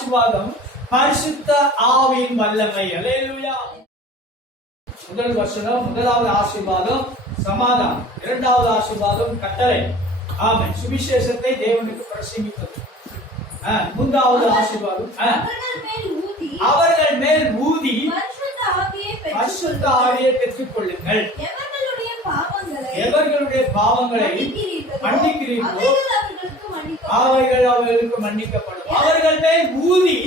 ஆசீர்வாதம் பரிசுத்த ஆவியின் வல்லமை. அல்லேலூயா முதல் வசனம் முதலாவது ஆசீர்வாதம் சமாதானம். இரண்டாவது ஆசீர்வாதம் கட்டளை. ஆமென். சுவிசேஷத்தை தேவனுக்கு பிரசங்கித்தது மூன்றாவது ஆசீர்வாதம் அவர்கள் மேல் ஊதி பரிசுத்த ஆவியை பெற்றுக் கொள்ளுங்கள் எவர்களுடைய பாவங்களை மன்னிக்கிறீர்களோ அவைகள் அவர்களுக்கு மன்னிக்கப்படும். அவர்கள் மேல் ஊதி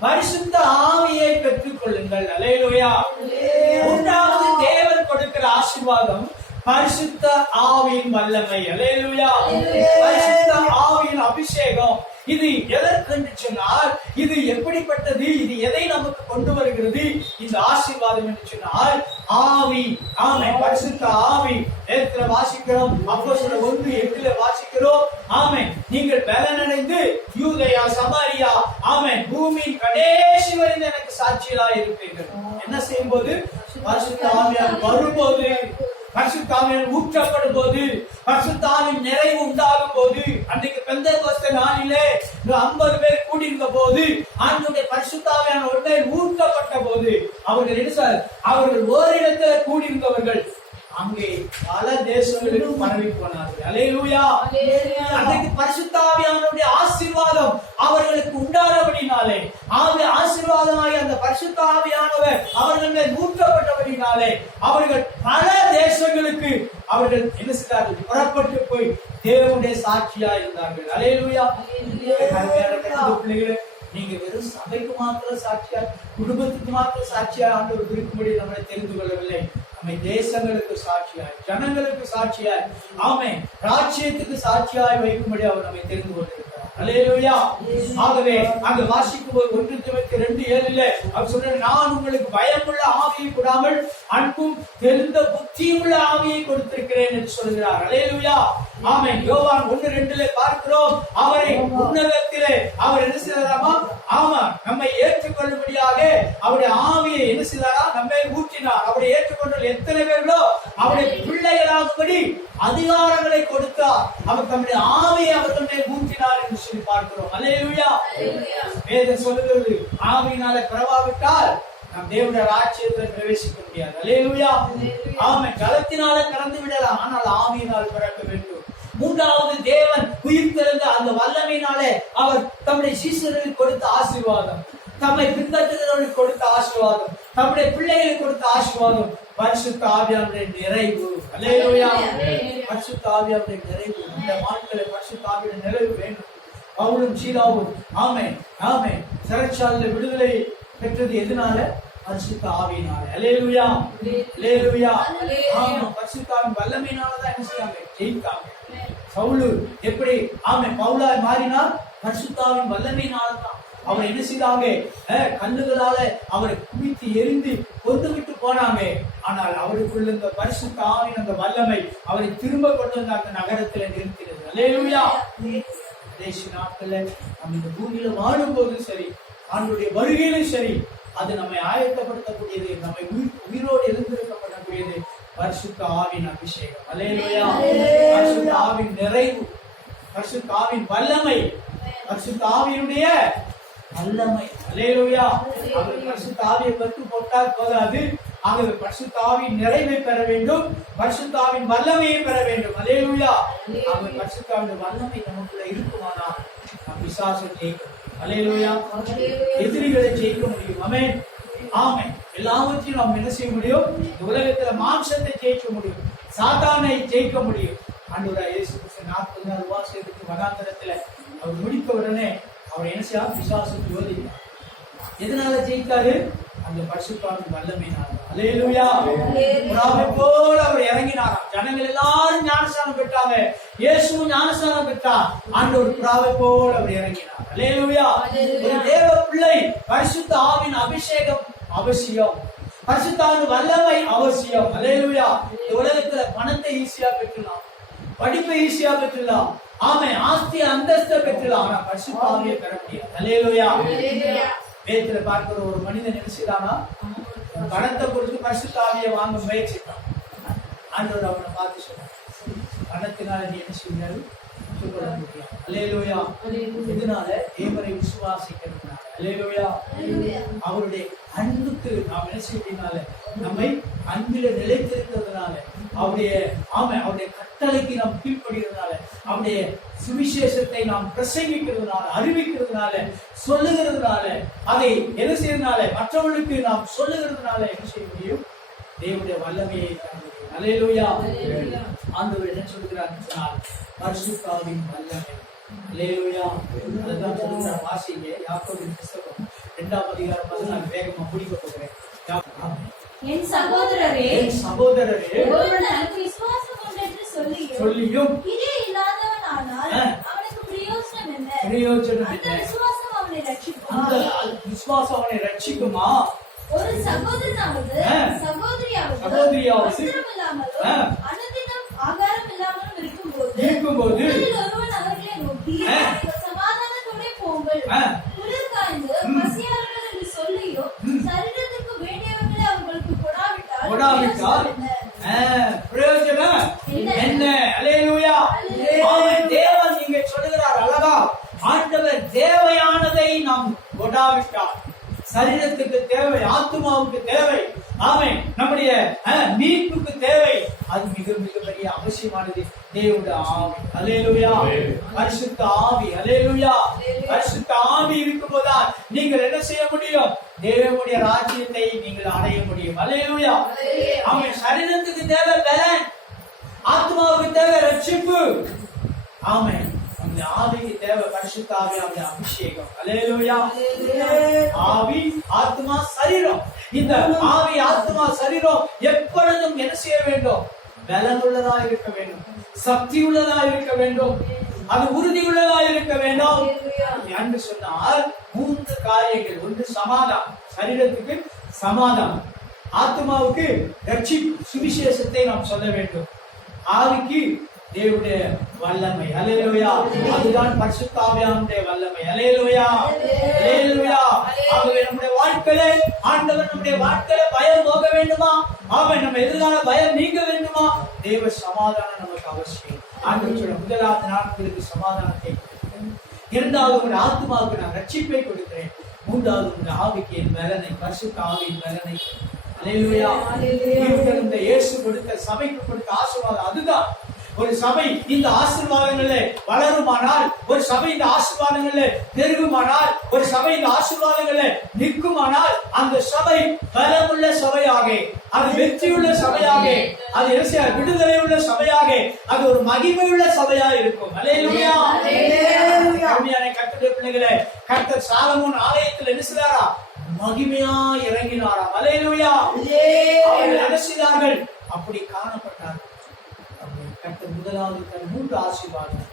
பரிசுத்த ஆவியை பெற்றுக் கொள்ளுங்கள் அலையிலுயா மூன்றாவது தேவன் கொடுக்கிற ஆசீர்வாதம் பரிசுத்த ஆவியின் வல்லமை. பரிசுத்த ஆவியின் அபிஷேகம். இது எதற்கென்று சொன்னால் இது எப்படிப்பட்டது? இது எதை நமக்கு கொண்டு வருகிறது? இந்த ஆசீர்வாதம் என்று சொன்னால் ஆவி. ஆமை பரிசுத்த ஆவி. நேரத்துல வாசிக்கிறோம். அப்போ சில ஒன்று எட்டுல வாசிக்கிறோம். ஆமை நீங்கள் பலனடைந்து யூதயா சமாரியா ஆமை பூமியின் கடைசி வரைந்து எனக்கு சாட்சிகளா இருப்பீர்கள் என்ன செய்யும் போது பரிசுத்த ஆவியார் வரும்போது பரிசுத்தாவின் ஊற்றப்படும் போது பரிசுத்தாவின் நிறைவு உண்டாகும் போது அன்றைக்கு பெந்த நாளிலே ஐம்பது பேர் கூடியிருந்த போது ஆண்டுடைய பரிசுத்தாவியான பேர் ஊற்றப்பட்ட போது அவர்கள் என்ன சார் அவர்கள் ஓரிடத்துல கூடியிருந்தவர்கள் அங்கே பல தேசங்களுக்கு பரவி போனார்கள். அலையூயா பரிசுத்தாவியானுடைய ஆசீர்வாதம் அவர்களுக்கு உண்டானபடினாலே ஆவி ஆசீர்வாதமாகி அந்த பரிசுத்தாவியானவர் அவர்கள் மேல் ஊற்றப்பட்டபடினாலே அவர்கள் பல தேசங்களுக்கு அவர்கள் என்ன செய்தார்கள்? புறப்பட்டு போய் தேவனுடைய சாட்சியா இருந்தார்கள். அலையூயா பிள்ளைகளே நீங்க வெறும் சபைக்கு மாத்திரம் சாட்சியா குடும்பத்துக்கு மாத்திரம் சாட்சியா ஆண்டவர் இருக்கும்படி நம்மளை தெரிந்து கொள்ளவில்லை. நம்மை தேசங்களுக்கு சாட்சியாய் ஜனங்களுக்கு சாட்சியாய் ஆமை ராஜ்யத்துக்கு சாட்சியாய் வைக்கும்படி அவர் நம்மை தெரிந்து கொண்டிருக்கிறார் ஆகவே அங்க வாசிக்கும் போது ஒன்று திமுத்தி ரெண்டு ஏழுல அவர் சொல்ற நான் உங்களுக்கு பயமுள்ள ஆவியை கூடாமல் அன்பும் தெரிந்த புத்தியுள்ள ஆவியை கொடுத்திருக்கிறேன் என்று சொல்கிறார். அல்லேலூயா. ஆமென். யோவான் ஒன்று ரெண்டுல பார்க்கிறோம். அவரை உன்னதத்திலே அவர் என்ன செய்தாராமா? ஆமா நம்மை ஏற்றுக்கொள்ளும்படியாக அவருடைய ஆவியை என்ன செய்தாரா? நம்மை ஊற்றினார். அவரை ஏற்றுக்கொண்ட எத்தனை பேர்களோ அவருடைய பிள்ளைகளாகும்படி அதிகாரங்களை கொடுத்தார். அவர் தம்முடைய ஆவியை அவர்கள் மேல் ஊற்றினார் என்று சொல்லி பார்க்கிறோம். அல்லேலூயா. வேதம் சொல்லுகிறது ஆவியினால பிறவாவிட்டால் நாம் தேவனுடைய ராஜ்யத்தில் பிரவேசிக்க முடியாது. அல்லேலூயா. ஆமை ஜலத்தினால கலந்து விடலாம் ஆனால் ஆவியினால் பிறக்க வேண்டும். மூன்றாவது தேவன் உயிர் திறந்த அந்த வல்லமையினாலே அவர் தம்முடைய சீசர்களுக்கு கொடுத்த ஆசீர்வாதம். தம்மை பின்பற்றுகிறவர்களுக்கு கொடுத்த ஆசீர்வாதம். தம்முடைய பிள்ளைகளுக்கு கொடுத்த ஆசீர்வாதம். பரிசுத்த ஆவியானுடைய நிறைவு. அல்லேலூயா. பரிசுத்த ஆவியானுடைய நிறைவு. இந்த நாட்களில் பரிசுத்த ஆவியுடைய நிறைவு வேண்டும். பவுலும் சீலாவும் ஆமே ஆமே சிறைச்சாலையில விடுதலை பெற்றது எதனால? பரிசுத்த ஆவியினால. அலேலுயா அலேலுயா ஆமா பரிசுத்தாவின் வல்லமையினாலதான் என்ன செய்யாங்க ஜெயித்தாங்க பவுலு எப்படி? ஆமை பவுலாய் மாறினார் பரிசுத்தாவின் வல்லமையினாலதான். அவர் என்ன செய்தாங்க? அஹ், கல்லுகளால அவரை குவித்து எரிந்து கொண்டு விட்டு போனாமே. ஆனால் அவருக்குள்ள இந்த பரிசுத்தாவின் அந்த வல்லமை அவரை திரும்ப கொண்டு வந்து அந்த நகரத்துல நிறுத்தினது. அலேலுயா கடைசி நாட்கள்ல நம்ம இந்த பூமியில வாழும்போது சரி அவனுடைய வருகையிலும் சரி அது நம்மை ஆயத்தப்படுத்தக்கூடியது நம்மை உயிர் உயிரோடு எழுந்திருக்கப்படக்கூடியது. பரிசுத்த ஆவின் அபிஷேகம். அலேலுயா பரிசுத்த ஆவின் நிறைவு. பரிசுத்த ஆவின் வல்லமை. பரிசுத்த ஆவியினுடைய வல்லமை. அலேலுயா அவர் பரிசுத்த ஆவியை பட்டு போட்டால் போதாது. ஆகவே பரிசுத்த ஆவியின் நிறைவை பெற வேண்டும். பரிசுத்த ஆவின் வல்லமையை பெற வேண்டும். அலேலுயா ஆகவே பரிசுத்த ஆவின் வல்லமை நமக்குள்ள இருக்குமானா நம் விசுவாசம் ஜெயிக்கும் அலேலுயா எதிரிகளை ஜெயிக்க முடியும். அமேன் ஆமென். எல்லாவற்றையும் நாம் என்ன செய்ய முடியும்? இந்த உலகத்துல மாம்சத்தை ஜெயிக்க முடியும். சாத்தானை ஜெயிக்க முடியும். ஆண்டவராய் இயேசு கிறிஸ்து நாற்பது நாள் உபாசத்துக்கு வனாந்தரத்துல அவர் முடித்த உடனே அவர் என்ன செய்யா விசுவாசம் யோதித்தார் எதனால ஜெயித்தாரு? அந்த பரிசுத்தாவின் வல்லமையினால. அலேலுயா புறாவை போல அவர் இறங்கினாராம் ஜனங்கள் எல்லாரும் ஞானஸ்தானம் பெற்றாங்க. இயேசுவும் ஞானஸ்தானம் பெற்றார். ஆண்டவர் புறாவை போல அவர் இறங்கினார். அலேலுயா ஒரு தேவ பிள்ளை பரிசுத்த ஆவின் அபிஷேகம் அவசியம். பரிசுத்தாவின் வல்லமை அவசியம். அலேலுயா இந்த உலகத்துல பணத்தை ஈஸியா பெற்றலாம். படிப்பை ஈஸியா பெற்றலாம். ஆமை ஆஸ்தி அந்தஸ்தை பெற்றலாம். ஆனா பரிசுத்த ஆவியை பெற முடியாது. அலேலுயா வேத்துல பார்க்கிற ஒரு மனிதன் நினைச்சுதானா பணத்தை கொடுத்து பரிசுத்த ஆவியை வாங்க முயற்சித்தான் ஆண்டவர் அவனை பார்த்து சொன்னார் பணத்தினால நீ என்ன செய்யாது அலேலுயா இதனால தேவரை விசுவாசிக்கிறதுனால. அல்லேலூயா. அவருடைய அன்புக்கு நாம் என்ன செய்யறதுனால நம்மை அன்பில நிலைத்திருக்கிறதுனால அவருடைய ஆமை அவருடைய கட்டளைக்கு நாம் கீழ்ப்படுகிறதுனால அவருடைய சுவிசேஷத்தை நாம் பிரசங்கிக்கிறதுனால அறிவிக்கிறதுனால சொல்லுகிறதுனால அதை என்ன செய்யறதுனால மற்றவர்களுக்கு நாம் சொல்லுகிறதுனால என்ன செய்ய முடியும்? தேவனுடைய வல்லமையை அல்லேலூயா. ஆண்டவர் என்ன சொல்கிறார் சொன்னால் பரிசுத்தாவின் வல்லமை. அல்லேலூயா. அதுதான் சொல்லுகிறார் வாசிங்க. யாக்கோபின் புஸ்தகம். இரண்டாம் அதிகாரம் பதினாலு வேகமா முடிக்க போகிறேன் என் சகோதரரே என் சகோதரரே ஒருவன் விசுவாசம் உண்டென்று சொல்லியும் சொல்லியும் இதே இல்லாதவன் ஆனால் ஆ. அவனுக்கு பிரயோஜனம் என்ன பிரயோஜனம் இல்லை விசுவாசம் அவனை ரட்சிக்குமா அந்த விசுவாசம் அவனை ரட்சிக்குமா ஒரு சகோதரனாவது. சகோதரியாவது சகோதரியாவது வஸ்திரம் இல்லாமலும் ஆ. அனுதினம் ஆகாரம் இல்லாமலும் இருக்கும்போது இருக்கும்போது சரீரத்துக்கு தேவை ஆத்மாவுக்கு தேவை. ஆமை நம்முடைய மீட்புக்கு தேவை. அது மிக மிக பெரிய அவசியமானது. தேவனுடைய ஆவி. அலேலுயா பரிசுத்த ஆவி. அலேலுயா பரிசுத்த ஆவி இருக்கும்போதுதான் நீங்கள் என்ன செய்ய முடியும்? தேவனுடைய ராஜ்யத்தை நீங்கள் அடைய முடியும். அலேலுயா அவன் சரீரத்துக்கு தேவை பலன். ஆத்மாவுக்கு தேவை ரட்சிப்பு. ஆமை. அந்த ஆவிக்கு தேவை பரிசுத்த ஆவி அவருடைய அபிஷேகம். அலேலுயா ஆவி ஆத்மா சரீரம். இந்த ஆவி ஆத்மா சரீரம் எப்பொழுதும் என்ன செய்ய வேண்டும்? பலனுள்ளதா இருக்க வேண்டும். சக்தி உள்ளதா இருக்க வேண்டும். அது உறுதி உள்ளதா இருக்க வேண்டும். என்று சொன்னால் மூன்று காரியங்கள். ஒன்று சமாதானம். சரீரத்துக்கு சமாதானம். ஆத்மாவுக்கு ரட்சி சுவிசேஷத்தை நாம் சொல்ல வேண்டும். ஆவிக்கு தேவனுடைய வல்லமை. அலையலுயா அதுதான் பரிசுத்தாவியானுடைய வல்லமை. அலையலுயா அலையலுயா ஆகவே நம்முடைய வாழ்க்கையில ஆண்டவர் நம்முடைய வாழ்க்கையில பயம் போக வேண்டுமா? ஆகவே நம்ம எதிர்கால பயம் நீங்க வேண்டுமா? தேவ சமாதானம் நமக்கு அவசியம். ஆண்டவர் சொல்ல முதலாவது நாட்களுக்கு சமாதானத்தை இரண்டாவது உங்களுடைய ஆத்மாவுக்கு நான் ரட்சிப்பை கொடுக்கிறேன். மூன்றாவது உங்களுடைய ஆவிக்கு என் பலனை பரிசுத்த ஆவியின் இருக்கிற இந்த இயேசு கொடுத்த சபைக்கு கொடுத்த ஆசீர்வாதம் அதுதான். ஒரு சபை இந்த ஆசீர்வாதங்களிலே வளருமானால் ஒரு சபை இந்த ஆசீர்வாதங்களிலே பெருகுமானால் ஒரு சபை இந்த ஆசீர்வாதங்களிலே நிற்குமானால் அந்த சபை பலமுள்ள சபையாக. அது வெற்றியுள்ள சபையாக. அது விடுதலை உள்ள சபையாக. அது ஒரு மகிமை உள்ள சபையா இருக்கும் கர்த்தருடைய பிள்ளைகளே கர்த்தர் சாலமோன் ஆலயத்தில் என்ன செய்தாரா? மகிமையா இறங்கினாராம் அல்லேலூயா அவர்கள் என்ன செய்தார்கள்? அப்படி காணப்பட்டார்கள். முதலாவது தன் மூன்று ஆசீர்வாதம்.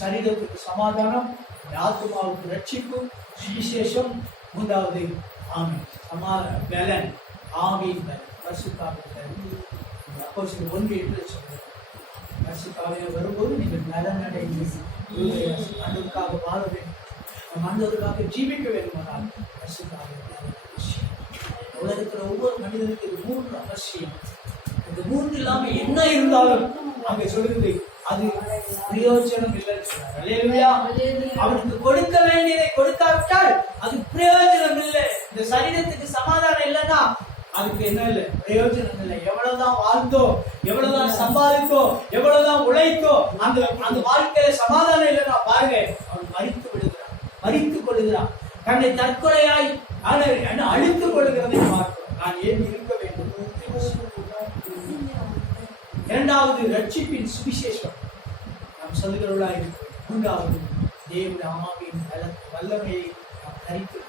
சரீரத்துக்கு சமாதானம் ஆத்மாவுக்கு ரட்சிப்பு சுவிசேஷம் மூன்றாவது ஆமை சமா பலன் ஆவியின் பலன். பரிசுத்தாவின் பலன். அப்போ சில ஒன்று என்று சொல்லுங்கள் பரிசுத்தாவே வரும்போது நீங்கள் பலன் அடைந்து அன்புக்காக வாழ வேண்டும். நம் ஜீவிக்க வேண்டுமானால் பரிசுத்தாவியர் உலகத்தில் ஒவ்வொரு மனிதனுக்கு இது மூன்று அவசியம். இந்த மூன்று இல்லாமல் என்ன இருந்தாலும் அங்கே சொல்லுது அது பிரயோஜனம் இல்லை அவனுக்கு கொடுக்க வேண்டியதை கொடுக்காவிட்டால் அது பிரயோஜனம் இல்லை. இந்த சரீரத்துக்கு சமாதானம் இல்லைன்னா அதுக்கு என்ன இல்லை? பிரயோஜனம் இல்லை. எவ்வளவுதான் வாழ்ந்தோ எவ்வளவுதான் சம்பாதித்தோம் எவ்வளவுதான் உழைத்தோ அந்த அந்த வாழ்க்கையில சமாதானம் இல்லைன்னா பாருங்க அவன் மறித்து விடுகிறான். மறித்து கொள்ளுகிறான். தன்னை தற்கொலையாய் ஆனால் என்ன அழித்துக் கொள்கிறதை பார்க்கிறோம். நான் ஏன் இருக்க வேண்டும்? இரண்டாவது ரட்சிப்பின் சுவிசேஷம். நாம் சொல்லுகிறவர்களாக இருக்கிறோம் மூன்றாவது தேவனுடைய ஆவியின் வல்லமையை நாம் தரித்து